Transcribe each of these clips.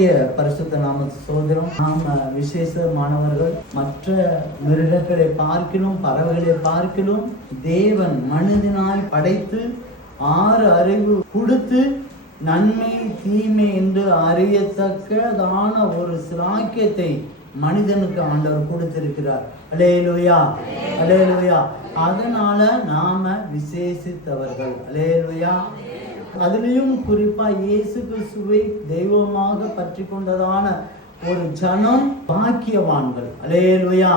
கர்த்தருடைய பரிசுத்த நாம சோதரம் நாம விசேஷமானவர்கள் மற்ற மிருகங்களை பார்க்கணும் பறவைகளை பார்க்கணும் தேவன் மனிதனாய் படைத்து ஆறு அறிவு கொடுத்து நன்மை தீமை என்று அறியத்தக்கதான ஒரு சிலாக்கியத்தை மனிதனுக்கு ஆண்டவர் கொடுத்திருக்கிறார். அலேலுயா அலேலுயா அதனால நாம விசேஷித்தவர்கள். அலேலுயா அதுலேயும் குறிப்பாக இயேசு கிறிஸ்துவை தெய்வமாக பற்றி கொண்டதான ஒரு ஜனம் பாக்கியவான்கள். அலேலுயா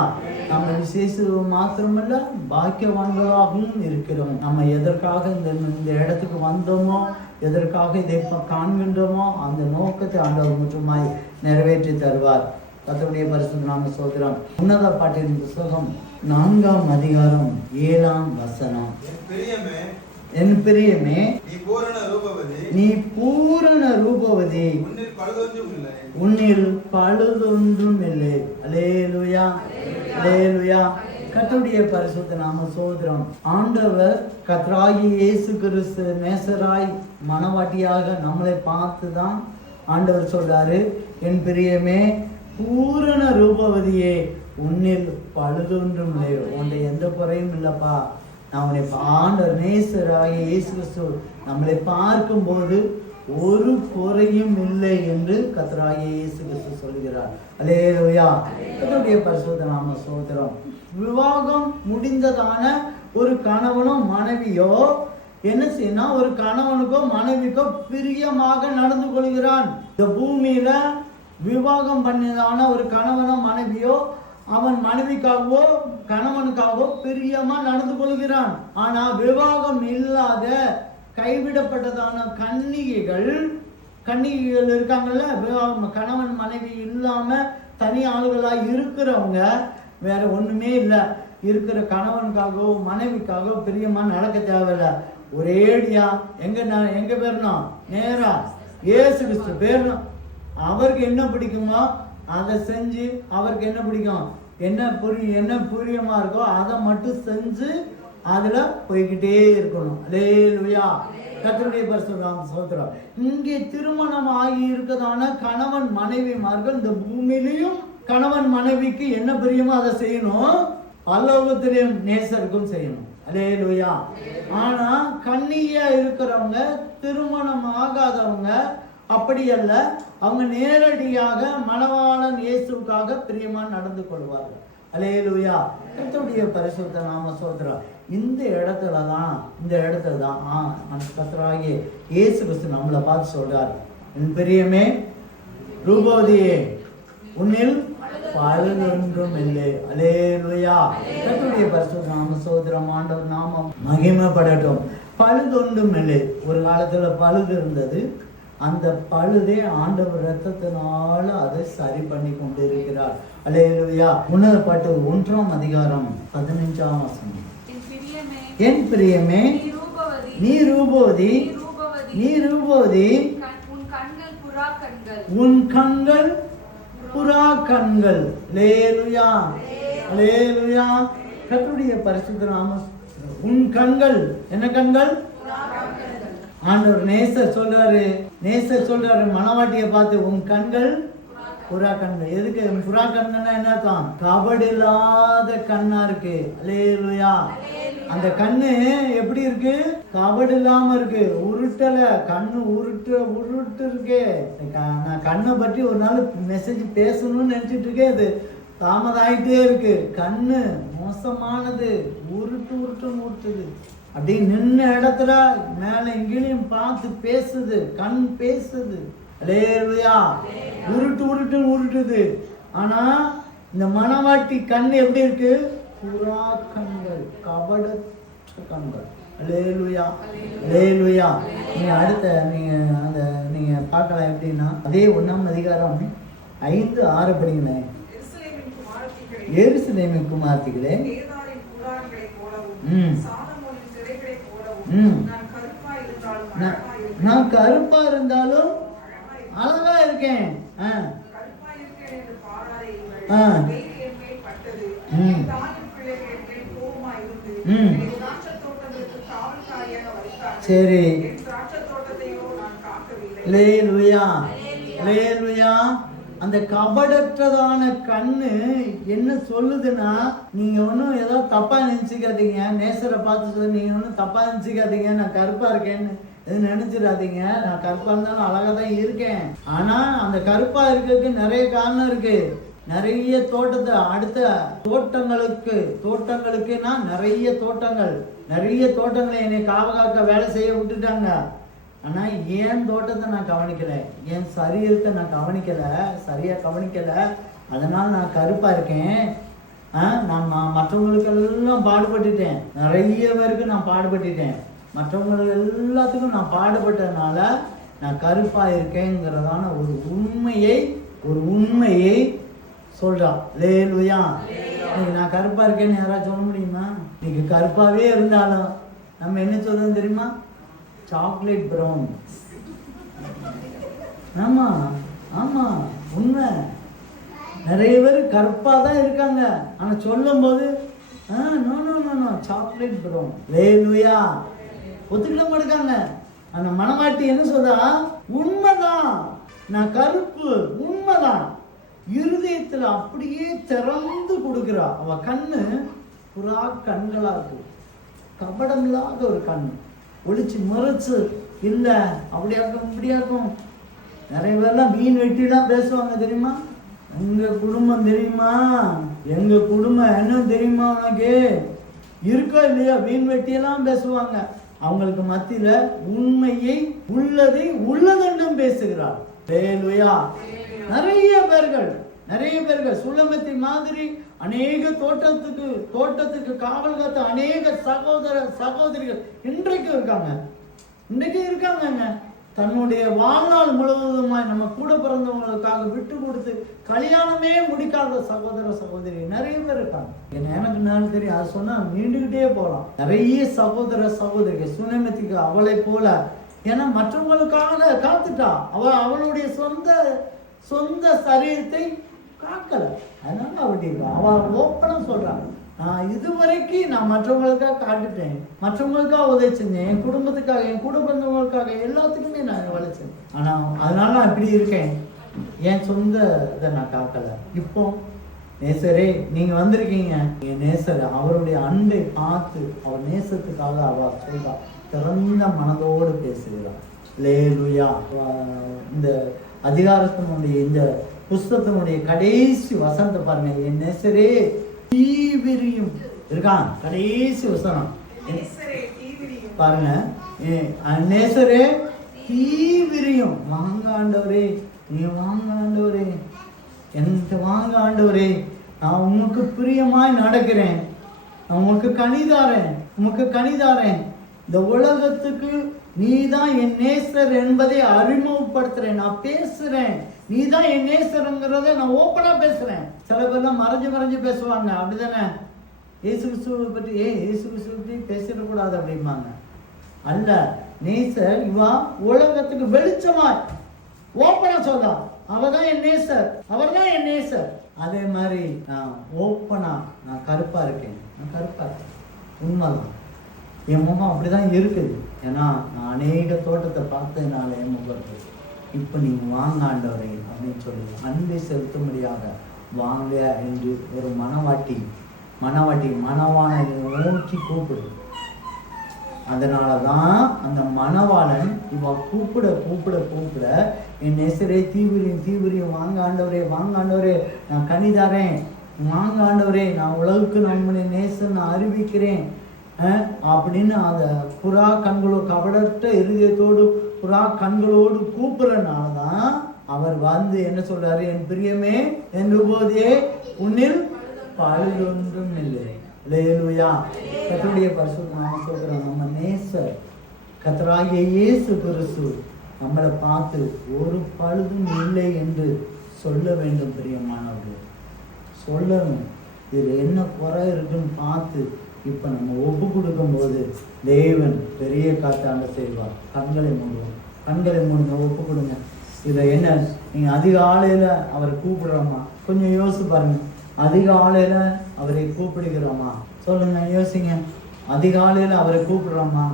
நம்ம விசேஷம் மாத்திரமல்ல பாக்கியவான்களாகவும் இருக்கிறோம். நம்ம எதற்காக இந்த இந்த இடத்துக்கு வந்தோமோ எதற்காக இதை காண்கின்றோமோ அந்த நோக்கத்தை ஆண்டவர் முற்றுமாய் நிறைவேற்றி தருவார். கத்தனுடைய பரிசு நாம சோதரம் உன்னத பாட்டின் புஸ்தகம் நான்காம் அதிகாரம் ஏழாம் வசனம். என் பிரியமே நீ பூரண ரூபவதி. நீ பூரண ரூபவதி. உன்னில் பழுதொன்றும் இல்லை. உன்னில் பழுதொன்றும் இல்லை. அலேலுயா அலேலுயா கர்த்தருடைய பரிசுத்த நாம சோதரம் ஆண்டவர் கத்ராகி இயேசு கிறிஸ்து நேசராய் மனவாட்டியாக நம்மளை பார்த்து தான் ஆண்டவர் சொல்றாரு. என் பிரியமே பூரண ரூபவதியே உன்னில் பழுதொன்றும் இல்லை. உன்னை எந்த குறையும் இல்லப்பா. நான் உன்னை ஆண்டவர் நேசராகி இயேசு கிறிஸ்து நம்மளை பார்க்கும்போது ஒரு குறையும் இல்லை என்று கத்தராகிய இயேசு கிறிஸ்து சொல்கிறார் அல்லேலூயா கர்த்தருடைய பரிசுத்த நாம சோதரம் விவாகம் முடிந்ததான ஒரு கணவனும் மனைவியோ என்ன செய்யணும் ஒரு கணவனுக்கோ மனைவிக்கோ பிரியமாக நடந்து கொள்கிறான். இந்த பூமியில விவாகம் பண்ணியதான ஒரு கணவனோ மனைவியோ அவன் மனைவிக்காகவோ கணவனுக்காகவோ பிரியமா நடந்து கொள்கிறான். ஆனா விவாகம் இல்லாத கைவிடப்பட்டதான கன்னிகைகள் கன்னிகைகள் இருக்காங்கல்ல விவாகம் கணவன் மனைவி இல்லாம தனி ஆளுகளா இருக்கிறவங்க வேற ஒண்ணுமே இல்லை. இருக்கிற கணவனுக்காகவோ மனைவிக்காகவோ பிரியமா நடக்க தேவையில்ல. ஒரேடியா எங்க எங்க பேரணும் நேரா. ஏசு கிறிஸ்து பேரணும் அவருக்கு என்ன பிடிக்குமோ அதை செஞ்சு அவருக்கு என்ன பிடிக்கும்? என்ன புரி என்ன புரியமா இருக்கோ அதை மட்டும் செஞ்சு அதில் போய்கிட்டே இருக்கணும். அலேலுயா கத்தருடைய பரிசுராம் சோத்திரம். இங்கே திருமணம் ஆகி இருக்கதான கணவன் மனைவிமார்கள் இந்த பூமியிலையும் கணவன் மனைவிக்கு என்ன பிரியமோ அதை செய்யணும். பல்லோகத்திலையும் நேசருக்கும் செய்யணும். அலேலுயா ஆனா கண்ணியாக இருக்கிறவங்க திருமணம் ஆகாதவங்க அப்படி அல்ல அவங்க நேரடியாக மணவாளன் இயேசுக்காக பிரியமா நடந்து கொள்வார்கள். அலேலுயா கர்த்தருடைய பரிசுத்த நாம சோதரா இந்த இடத்துல தான் இந்த இடத்துல தான் ஆ நம்ம கர்த்தராகிய இயேசு கிறிஸ்து நம்மளை பார்த்து சொல்றார். என் பிரியமே ரூபவதியே உன்னில் பழுதொன்றும் இல்லை. அலேலுயா கர்த்தருடைய பரிசுத்த நாம சோதரம் ஆண்டவர் நாமம் மகிமைப்படட்டும். பழுதொன்றும் இல்லை. ஒரு காலத்துல பழுது இருந்தது அந்த பழுதே ஆண்டவர் ரத்தத்தினால அதை சரி பண்ணி கொண்டிருக்கிறார். அலேலுயா உன்னத பாட்டு ஒன்றாம் அதிகாரம் பதினைஞ்சாம் வசனம். என் பிரியமே நீ ரூபவதி. நீ ரூபவதி. உன் கண்கள் புறா கண்கள். லேலுயா லேலுயா கர்த்தருடைய பரிசுத்த நாம உன் கண்கள். என்ன கண்கள்? ஆண்டவர் நேசர் சொல்றாரு நேசர் சொல்றாரு மணவாட்டியை பார்த்து உன் கண்கள் புறா கண்கள் எதுக்கு? புறா கண்கள்னா என்ன தான் கபடு இல்லாத கண்ணா இருக்கு. அலேலுயா அந்த கண்ணு எப்படி இருக்கு? கபடு இல்லாம இருக்கு. உருட்டல. கண்ணு உருட்டு உருட்டு இருக்கே. க- நான் கண்ணை பற்றி ஒரு நாள் மெசேஜ் பேசணும்னு நினைச்சிட்டு இருக்கேன் அது. தாமதாயிட்டே இருக்கு. கண்ணு மோசமானது. உருட்டு உருட்டு உருட்டுது. அப்படியே நின்ன இடத்துல மேல எங்கேயும் பார்த்து பேசுது கண் பேசுது. அலேலுயா. உருட்டு உருட்டுன்னு உருட்டுது. ஆனா இந்த மணவாட்டி கண் எப்படி இருக்கு? புறா கண்கள் கபடற்ற கண்கள். அலேலுயா. அலேலுயா. நீங்க அடுத்த நீங்க அந்த நீங்க பார்க்கலாம் எப்படின்னா அதே ஒண்ணாம் அதிகாரம் ஐந்து ஆறு படிங்களேன் எருசலேமின் குமாரத்திகளே, ம். நான் கருப்பா இருந்தாலும். அழகா இருக்கேன். சரி. லேலுயா லேலுயா அந்த கபடற்றதான கண்ணு என்ன சொல்லுதுன்னா நீங்க ஒன்றும் ஏதோ தப்பா நினைச்சுக்காதீங்க நேசரை பார்த்து சொல்லி நீங்க ஒன்றும் தப்பா நினைச்சுக்காதீங்க நான் கருப்பா இருக்கேன்னு எதுவும் நினைச்சிடாதீங்க. நான் கருப்பா இருந்தாலும் அழகா தான் இருக்கேன். ஆனா அந்த கருப்பா இருக்கிறதுக்கு நிறைய காரணம் இருக்கு. நிறைய தோட்டத்தை அடுத்த தோட்டங்களுக்கு தோட்டங்களுக்குன்னா நிறைய தோட்டங்கள். நிறைய தோட்டங்களை என்னை காவகாக்க வேலை செய்ய விட்டுட்டாங்க. ஆனா என் தோட்டத்தை நான் கவனிக்கல. என் சரீரத்தை நான் கவனிக்கல. சரியா கவனிக்கல. அதனால நான் கருப்பா இருக்கேன். ஆ, நான் மற்றவங்களுக்கெல்லாம் பாடுபட்டுட்டேன். நிறைய பேருக்கு நான் பாடுபட்டுட்டேன். மற்றவங்களுக்கு எல்லாத்துக்கும் நான் பாடுபட்டதுனால நான் கருப்பா இருக்கேங்கிறதான ஒரு உண்மையை ஒரு உண்மையை சொல்றான். லேலுயா இன்னைக்கு நான் கருப்பா இருக்கேன்னு யாராவது சொல்ல முடியுமா? இன்னைக்கு கருப்பாவே இருந்தாலும் நம்ம என்ன சொல்றோம் தெரியுமா? சாக்லேட் ப்ரௌன் ஆமாம் ஆமாம் உண்மை. நிறைய பேர் கருப்பாக தான் இருக்காங்க. ஆனால் சொல்லும்போது ஆ no no no no chocolate brown வேலுயா ஒத்துக்கிட மாட்டாங்க. அந்த மனமாட்டி என்ன சொல்றா? உண்மைதான். நான் கருப்பு உண்மைதான். இருதயத்தில் அப்படியே திறந்து கொடுக்குறா. அவள் கண்ணு புறா கண்களாக இருக்கு. கபடமில்லாத ஒரு கண் ஒளிச்சு மறைச்சு இல்ல அப்படியாக்கும் இப்படியாக்கும். நிறைய பேர்லாம் மீன் வெட்டிலாம் பேசுவாங்க தெரியுமா? எங்கள் குடும்பம் தெரியுமா? எங்கள் குடும்பம் என்ன தெரியுமா உனக்கு? இருக்கோ இல்லையா மீன் வெட்டியெல்லாம் பேசுவாங்க. அவங்களுக்கு மத்தியில் உண்மையை உள்ளதை உள்ளதென்றும் பேசுகிறார். ஹalleluya. நிறைய பேர்கள் நிறைய பேர்கள் சுலமத்தி மாதிரி அநேக தோட்டத்துக்கு தோட்டத்துக்கு காவல் காத்த அநேக சகோதர சகோதரிகள் இன்றைக்கும் இருக்காங்க. இன்றைக்கு இருக்காங்கங்க. தன்னுடைய வாழ்நாள் முழுவதுமாய் நம்ம கூட பிறந்தவங்களுக்காக விட்டு கொடுத்து கல்யாணமே முடிக்காத சகோதர சகோதரி நிறைய பேர் இருக்காங்க. எனக்கு நான் தெரியும். அது சொன்னா நீண்டுகிட்டே போகலாம். நிறைய சகோதர சகோதரி சுனமத்திக்கு அவளை போல. ஏன்னா மற்றவங்களுக்காக காத்துட்டா. அவ அவளுடைய சொந்த சொந்த சரீரத்தை காக்கல. அதனால அவட்டி அவ ஓப்பனா சொல்றாங்க நான் இதுவரைக்கும் நான் மற்றவங்களுக்காக காட்டுட்டேன் மற்றவங்களுக்காக உதவி செஞ்சேன். என் குடும்பத்துக்காக என் குடும்பங்களுக்காக எல்லாத்துக்குமே நான் உழைச்சேன் ஆனா அதனால நான் இப்படி இருக்கேன். என் சொந்த இதை நான் காக்கல. இப்போ நேசரே நீங்க வந்திருக்கீங்க. என் நேசர் அவருடைய அன்பை பார்த்து அவர் நேசத்துக்காக அவ சொல்றா. திறந்த மனதோடு பேசுகிறார். லேலுயா. இந்த அதிகாரத்தினுடைய இந்த புஸ்தகத்தினுடைய கடைசி வசனத்தை பாருங்க. என் நேசரே தீவிரியும். இருக்கான். கடைசி வசனம். பாருங்க. நேசரே தீவிரியும். வாங்க ஆண்டவரே நீ வாங்க ஆண்டவரே. எனக்கு வாங்க ஆண்டவரே? நான் உமக்கு பிரியமாய் நடக்கிறேன். நான் உமக்கு கனிதாரேன். உமக்கு கனிதாரேன். இந்த உலகத்துக்கு நீ தான் என் நேசர் என்பதை அறிமுகப்படுத்துறேன். நான் பேசுறேன். நீ தான் என் நேசருங்கிறத நான் ஓப்பனா பேசுறேன். சில பேர்லாம் மறைஞ்சு மறைஞ்சு பேசுவாங்க. அப்படிதானே? இயேசு கிறிஸ்துவை பற்றி ஏ இயேசு கிறிஸ்துவை பற்றி பேசிடக்கூடாது அப்படிம்பாங்க. அல்ல நேசர் இவா உலகத்துக்கு வெளிச்சமாய். ஓப்பனா சொல்லலாம் அவர் தான் என் நேசர். அவர் தான் என் நேசர். அதே மாதிரி நான் ஓப்பனா நான் கருப்பா இருக்கேன். நான் கருப்பா இருக்கேன். உண்மைதான். என் முகம் அப்படிதான் இருக்குது. ஏன்னா நான் அநேக தோட்டத்தை பார்த்ததுனால என் இப்போ நீங்கள் வாங்க ஆண்டவரே அப்படின்னு சொல்லி அன்பை செலுத்தும்படியாக வாங்க என்று ஒரு மனவாட்டி மனவாட்டி மனவாளனை நோக்கி கூப்பிடு. அதனால தான் அந்த மணவாளன் இவன் கூப்பிட கூப்பிட கூப்பிட என் நெசரே தீவிரியும் தீவிரியும் வாங்க ஆண்டவரே வாங்க ஆண்டவரே நான் கனிதாரேன். வாங்க ஆண்டவரே நான் உலகுக்கு நம்முடைய நேசன் நான் அறிவிக்கிறேன். அப்படின்னு அந்த புறா கண்களோ கபடற்ற இருதயத்தோடு புறா கண்களோடு கூப்பிடுறனால தான் அவர் வந்து என்ன சொல்றாரு என் பிரியமே என்று போதே உன்னில் பழுதொன்றும் இல்லை லேலுயா கத்தருடைய பரிசுத்தமாக சொல்கிற நம்ம நேசர் கத்தராகிய இயேசு கிறிஸ்து நம்மளை பார்த்து ஒரு பழுதும் இல்லை என்று சொல்ல வேண்டும் பிரியமானவர்கள். சொல்லணும். இதில் என்ன குறை இருக்குன்னு பார்த்து இப்போ நம்ம ஒப்பு கொடுக்கும்போது தேவன் பெரிய காத்தாண்ட செய்வார். கண்களை மூடுவோம் கண்களை மூடுங்க ஒப்பு கொடுங்க. இதில் என்ன நீங்கள் அதிகாலையில் அவரை கூப்பிடுறோமா? கொஞ்சம் யோசிச்சு பாருங்க. அதிகாலையில் அவரை கூப்பிடுகிறோமா? சொல்லுங்க யோசிங்க. அதிகாலையில் அவரை கூப்பிடுறோமா?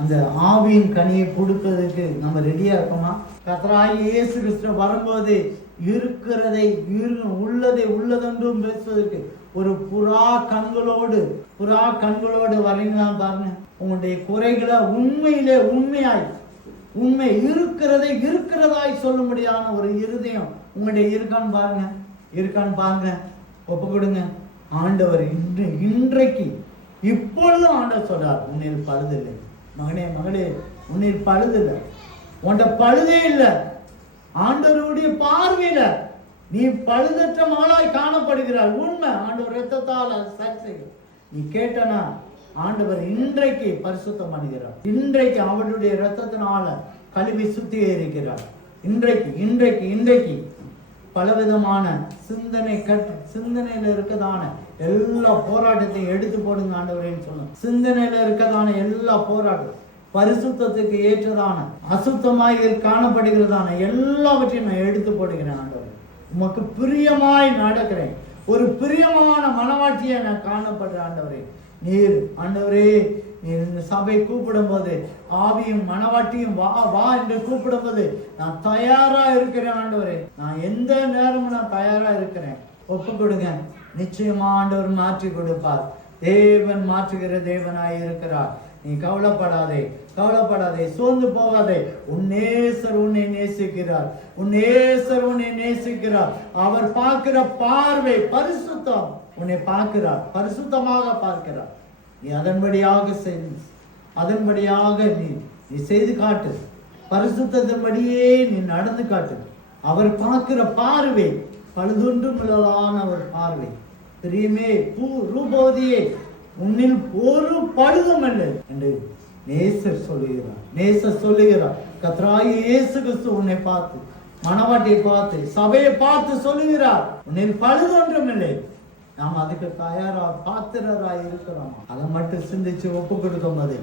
அந்த ஆவியின் கனியை கொடுக்கறதுக்கு நம்ம ரெடியாக இருக்கோமா? கத்தராகி இயேசு கிறிஸ்து வரும்போது இருக்கிறதை இரு- உள்ளதை உள்ளதென்றும் பேசுவதற்கு ஒரு புறா கண்களோடு புறா கண்களோடு வரீங்களா பாருங்க உங்களுடைய குறைகளை உண்மையிலே உண்மையாய் உண்மை இருக்கிறதை இருக்கிறதாய் சொல்லும்படியான ஒரு இருதயம் உங்களுடைய இருக்கான்னு பாருங்க இருக்கான்னு பாருங்க ஒப்பு கொடுங்க ஆண்டவர் இன்று இன்றைக்கு இப்பொழுதும் ஆண்டவர் சொல்றார் உன்னில் பழுதில்லை. மகனே மகளே உன்னில் பழுதில்லை. உன்ட பழுதே இல்லை. ஆண்டவருடைய பார்வையில நீ பழுதற்ற மகளாய் காணப்படுகிறாய். உண்மை ஆண்டவர் ரத்தத்தால் சரி செய்யும் நீ கேட்டனா ஆண்டவர் இன்றைக்கு பரிசுத்தம் பண்ணுகிறார் இன்றைக்கு அவருடைய ரத்தத்தினால கழுவி சுத்திகரிக்கிறார். இன்றைக்கு இன்றைக்கு இன்றைக்கு பலவிதமான சிந்தனை கட் சிந்தனையில இருக்கதான எல்லா போராட்டத்தையும் எடுத்து போடுங்க ஆண்டவரேன்னு சொல்லணும் சிந்தனையில இருக்கதான எல்லா போராட்டம் பரிசுத்தத்துக்கு ஏற்றதான அசுத்தமாக காணப்படுகிறதான எல்லாவற்றையும் நான் எடுத்து போடுகிறேன் ஆண்டவர். உமக்கு பிரியமாய் நடக்கிறேன். ஒரு பிரியமான மனவாட்சியை நான் காணப்படுற ஆண்டவரே. நீர் ஆண்டவரே நீர் இந்த சபை கூப்பிடும் போது ஆவியும் மனவாட்டியும் வா வா என்று கூப்பிடும் போது நான் தயாரா இருக்கிறேன் ஆண்டவரே. நான் எந்த நேரமும் நான் தயாரா இருக்கிறேன். ஒப்பு கொடுங்க. நிச்சயமா ஆண்டவர் மாற்றி கொடுப்பார். தேவன் மாற்றுகிற தேவனாய் இருக்கிறார். நீ கவலைப்படாதே கவலைப்படாதே சோர்ந்து போகாதே. உன்னேசர் உன்னை நேசிக்கிறார் உன்னேசர் உன்னை நேசிக்கிறார். அவர் பார்க்கிற பார்வை பரிசுத்தம். உன்னை பார்க்கிறார் பரிசுத்தமாக பார்க்கிறார். நீ அதன்படியாக செய் அதன்படியாக நீ நீ செய்து காட்டு. பரிசுத்தத்தின்படியே நீ நடந்து காட்டு. அவர் பார்க்கிற பார்வை பழுதொன்றும் இல்லாதான ஒரு பார்வை. பிரியமே பூ ரூபோதியே உன்னில் ஒரு பழுதும் இல்லை என்று நேசர் சொல்லுகிறார். நேசர் சொல்லுகிறார் கத்ராயி இயேசு கிறிஸ்து உன்னை பார்த்து மணவாட்டியை பார்த்து சபையை பார்த்து சொல்லுகிறார். உன்னில் பழுதொன்றும் இல்லை. நாம் அதுக்கு தயாரா பாத்திரரா இருக்கிறோம்? அதை மட்டும் சிந்திச்சு ஒப்பு கொடுக்கும் போது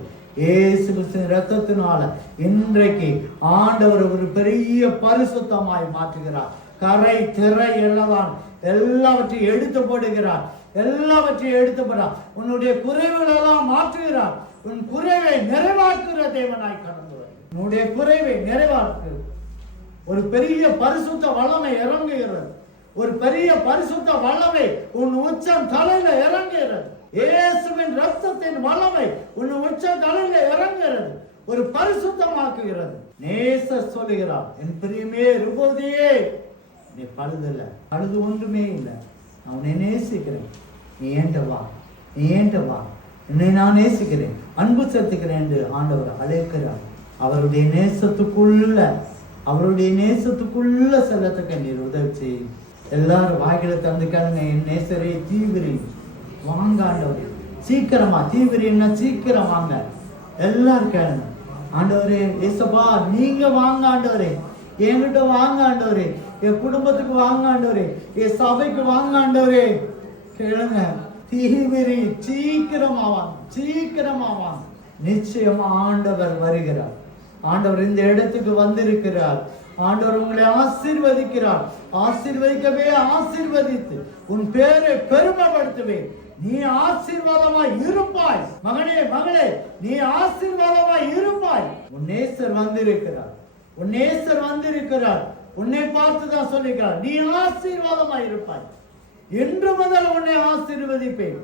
ஏசு கிறிஸ்துவின் ரத்தத்தினால இன்றைக்கு ஆண்டவர் ஒரு பெரிய பரிசுத்தமாய் மாற்றுகிறார். கரை திரை எல்லாம் எல்லாவற்றையும் எடுத்து போடுகிறார். எல்லாவற்றையும் எடுத்து உன்னுடைய குறைவுகள் எல்லாம் மாற்றுகிறார் உன் குறைவை நிறைவாக்குகிற தேவனாய் கடந்து வரும் உன்னுடைய குறைவை நிறைவாக்கு. ஒரு பெரிய பரிசுத்த வல்லமை இறங்குகிறது. ஒரு பெரிய பரிசுத்த வல்லமை உன் உச்சம் தலையில இறங்குகிறது. இயேசுவின் ரத்தத்தின் வல்லமை உன் உச்சம் தலையில இறங்குகிறது. ஒரு பரிசுத்தமாக்குகிறது. நேச சொல்லுகிறார் என் பிரியமே ரூபோதியே நீ பழுதில்லை. பழுது ஒன்றுமே இல்லை. அவனை நேசிக்கிறேன். நீ ஏன்ட்ட வா. நீ வா. என்னை நான் நேசிக்கிறேன். அன்பு செலுத்துகிறேன் என்று ஆண்டவர் அழைக்கிறார். அவருடைய நேசத்துக்குள்ள அவருடைய நேசத்துக்குள்ள செல்லத்துக்கு நீர் உதவி செய்யும். எல்லாரும் வாய்களை தந்து கேளுங்க என் நேசரே தீவிரி வாங்க ஆண்டவரே. சீக்கிரமா தீவிரின்னா சீக்கிரம் வாங்க. எல்லாரும் கேளுங்க. ஆண்டவரே ஏசப்பா நீங்க வாங்க ஆண்டவரே. என்கிட்ட வாங்க ஆண்டவரே. என் குடும்பத்துக்கு வாங்க ஆண்டவரே. என் சபைக்கு வாங்க ஆண்டவரே. கேளுங்க. தீவிரி சீக்கிரமாவான் சீக்கிரமாவான். நிச்சயம் நிச்சயமா ஆண்டவர் வருகிறார். ஆண்டவர் இந்த இடத்துக்கு வந்திருக்கிறார். ஆண்டவர் உங்களை ஆசீர்வதிக்கிறார். ஆசீர்வதிக்கவே ஆசீர்வதித்து உன் பேரை பெருமைப்படுத்துவேன். நீ ஆசீர்வாதமா இருப்பாய். மகனே மகளே நீ ஆசீர்வாதமா இருப்பாய். உன் நேசர் வந்திருக்கிறார். உன்னேசர் வந்திருக்கிறார். உன்னை பார்த்து தான் சொல்லிக்கிறார் நீ ஆசீர்வாதமாய் இருப்பாய். இன்று முதல் உன்னை ஆசீர்வதிப்பேன்.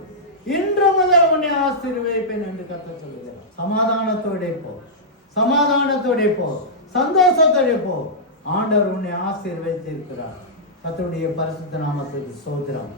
இன்று முதல் உன்னை ஆசீர்வதிப்பேன் என்று கத்த சொல்லுகிறார். சமாதானத்தோட போ. சமாதானத்தோட போ. சந்தோஷத்தோட போ. ஆண்டவர் உன்னை ஆசீர்வதித்திருக்கிறார். கத்தருடைய பரிசுத்த நாமத்துக்கு சோதரம்